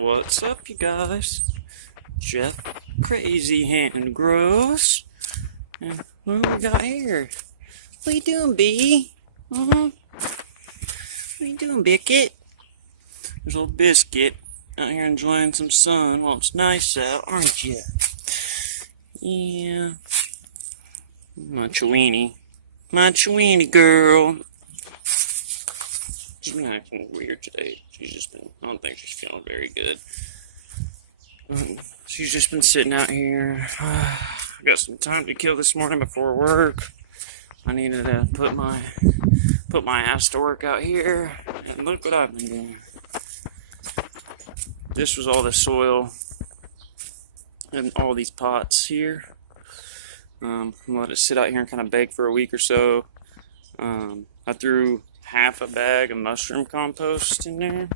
What's up, you guys? Jeff, Crazy Hand Gross. And what do we got here? What you doing, B? What you doing, Bicket? There's a little Biscuit out here enjoying some sun while it's nice out, aren't you? Yeah. My Chewini girl. She's been acting weird today. I don't think she's feeling very good. She's just been sitting out here. I got some time to kill this morning before work. I needed to put my ass to work out here, and look what I've been doing. This was all the soil in all these pots here. I'm gonna let it sit out here and kind of bake for a week or so. I threw half a bag of mushroom compost in there.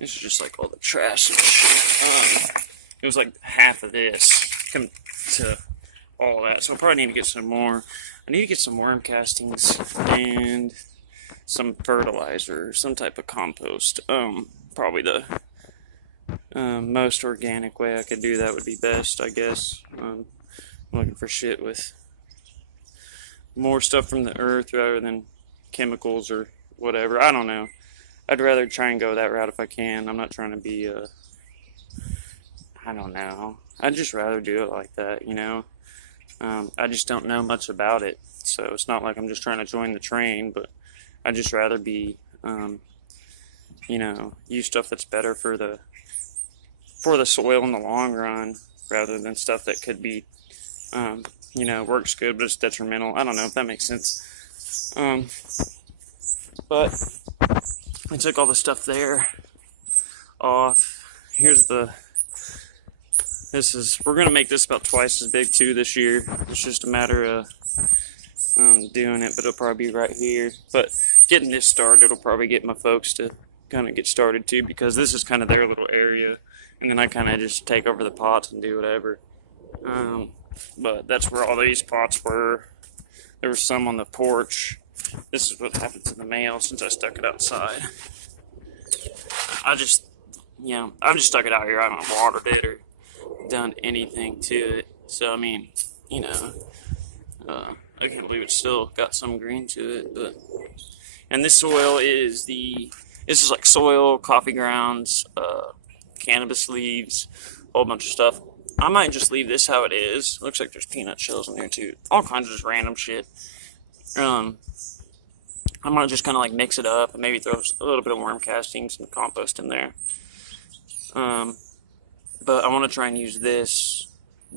This is just like all the trash and shit. It was like half of this come to all that, so I probably need to get some more. I need to get some worm castings and some fertilizer, some type of compost. Probably the most organic way I could do that would be best, I guess. I'm looking for shit with more stuff from the earth rather than chemicals or whatever. I don't know. I'd rather try and go that route if I can. I'm not trying to be I don't know. I'd just rather do it like that, you know. I just don't know much about it, so it's not like I'm just trying to join the train, but I'd just rather be you know, use stuff that's better for the soil in the long run rather than stuff that could be you know, works good but it's detrimental. I don't know if that makes sense. But I took all the stuff there off. We're gonna make this about twice as big too this year. It's just a matter of doing it, but it'll probably be right here. But getting this started will probably get my folks to kind of get started too, because this is kind of their little area, and then I kind of just take over the pots and do whatever. But that's where all these pots were. There were some on the porch. This is what happened to the mail since I stuck it outside. I've just stuck it out here. I haven't watered it or done anything to it. So, I mean, you know, I can't believe it's still got some green to it. And this soil this is like soil, coffee grounds, cannabis leaves, a whole bunch of stuff. I might just leave this how it is. Looks like there's peanut shells in there too. All kinds of just random shit. I might just kind of like mix it up and maybe throw a little bit of worm castings and compost in there. But I want to try and use this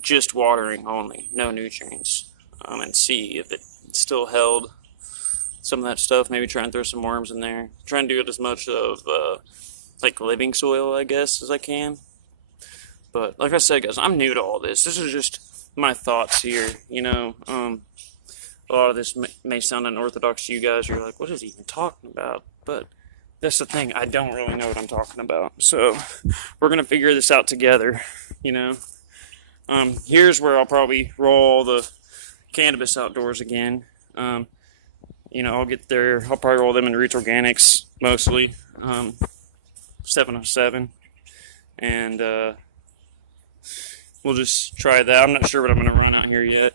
just watering only, no nutrients, and see if it still held some of that stuff. Maybe try and throw some worms in there. Try and do it as much of like living soil, I guess, as I can. But like I said, guys, I'm new to all this. This is just my thoughts here, you know. A lot of this may sound unorthodox to you guys. You're like, what is he even talking about? But that's the thing. I don't really know what I'm talking about. So we're going to figure this out together, you know. Here's where I'll probably roll the cannabis outdoors again. You know, I'll probably roll them in Roots Organics mostly. 707. And we'll just try that. I'm not sure what I'm going to run out here yet.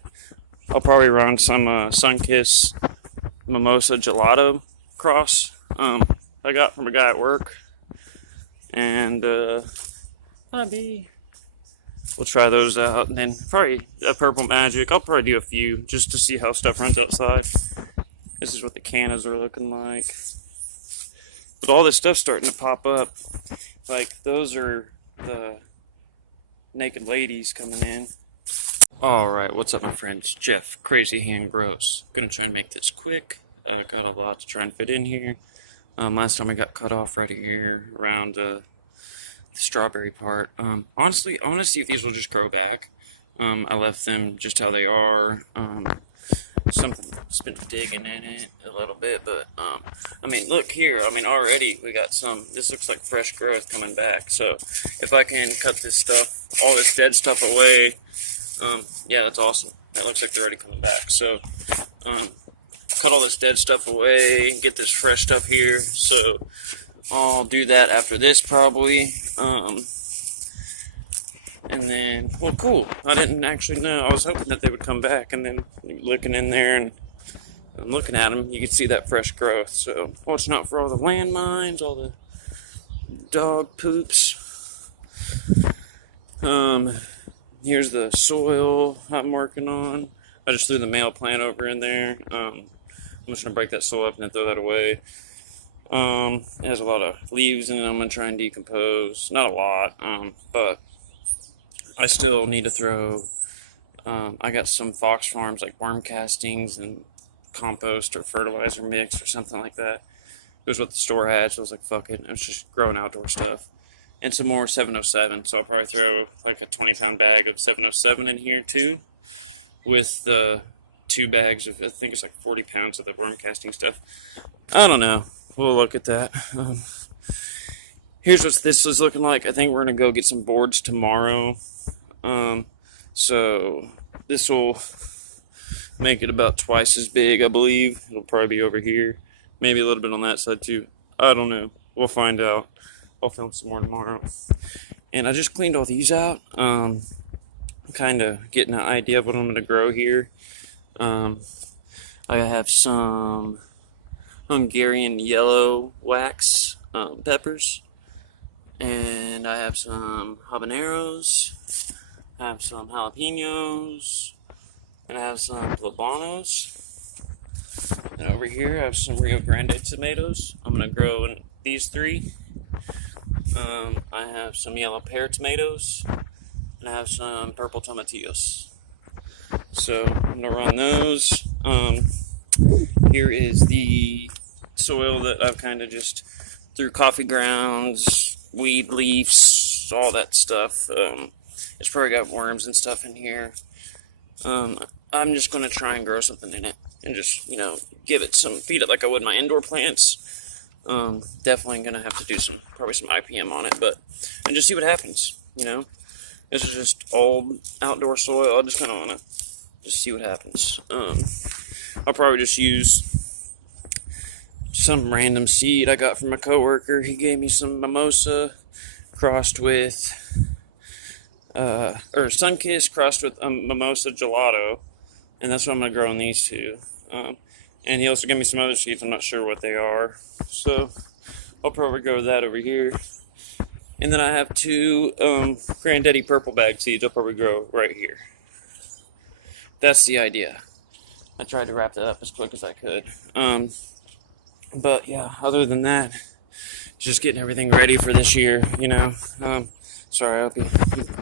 I'll probably run some Sunkiss Mimosa Gelato cross I got from a guy at work. And we'll try those out. And then probably a Purple Magic. I'll probably do a few just to see how stuff runs outside. This is what the cannas are looking like. But all this stuff's starting to pop up. Like, those are the naked ladies coming in. Alright, what's up, my friends? Jeff, Crazy Hand Gross. Gonna try and make this quick. Got a lot to try and fit in here. Last time I got cut off right here around the strawberry part. Honestly, I want to see if these will just grow back. I left them just how they are. Something's been digging in it a little bit, but I mean, look here. I mean, already we got some. This looks like fresh growth coming back. So if I can cut this stuff, all this dead stuff away, yeah, that's awesome. That looks like they're already coming back. So cut all this dead stuff away, get this fresh stuff here. So I'll do that after this probably. And then, well, cool. I didn't actually know. I was hoping that they would come back, and then looking in there and looking at them, you can see that fresh growth. So watching out for all the landmines, all the dog poops. Here's the soil I'm working on. I just threw the male plant over in there. I'm just gonna break that soil up and then throw that away. It has a lot of leaves in it. I'm gonna try and decompose. Not a lot, but I still need to throw. I got some Fox Farms like worm castings and compost or fertilizer mix or something like that. It was what the store had, so I was like, fuck it. It was just growing outdoor stuff. And some more 707, so I'll probably throw like a 20-pound bag of 707 in here too, with the 2 bags of, I think it's like 40 pounds of the worm casting stuff. I don't know. We'll look at that. Here's what this is looking like. I think we're going to go get some boards tomorrow. So this will make it about twice as big, I believe. It'll probably be over here. Maybe a little bit on that side too. I don't know. We'll find out. I'll film some more tomorrow. And I just cleaned all these out. I'm kind of getting an idea of what I'm going to grow here. I have some Hungarian yellow wax peppers. And I have some habaneros. I have some jalapenos. And I have some poblanos. And over here I have some Rio Grande tomatoes. I'm going to grow in these 3. I have some yellow pear tomatoes. And I have some purple tomatillos. So I'm going to run those. Here is the soil that I've kind of just threw coffee grounds, weed leaves, all that stuff. It's probably got worms and stuff in here. I'm just going to try and grow something in it and just, give it some, feed it like I would my indoor plants. Definitely going to have to do probably some IPM on it, and just see what happens, This is just old outdoor soil. I just kind of want to just see what happens. I'll probably just use some random seed I got from a coworker. He gave me some mimosa crossed with, or Sunkiss crossed with mimosa gelato, and that's what I'm going to grow in these 2. And he also gave me some other seeds. I'm not sure what they are, so I'll probably grow that over here. And then I have 2 Granddaddy purple bag seeds I'll probably grow right here. That's the idea. I tried to wrap that up as quick as I could. But yeah, other than that, just getting everything ready for this year, Sorry, I hope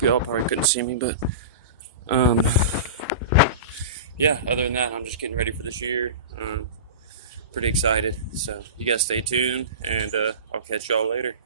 you all probably couldn't see me, but yeah, other than that, I'm just getting ready for this year. Pretty excited. So you guys stay tuned, and I'll catch y'all later.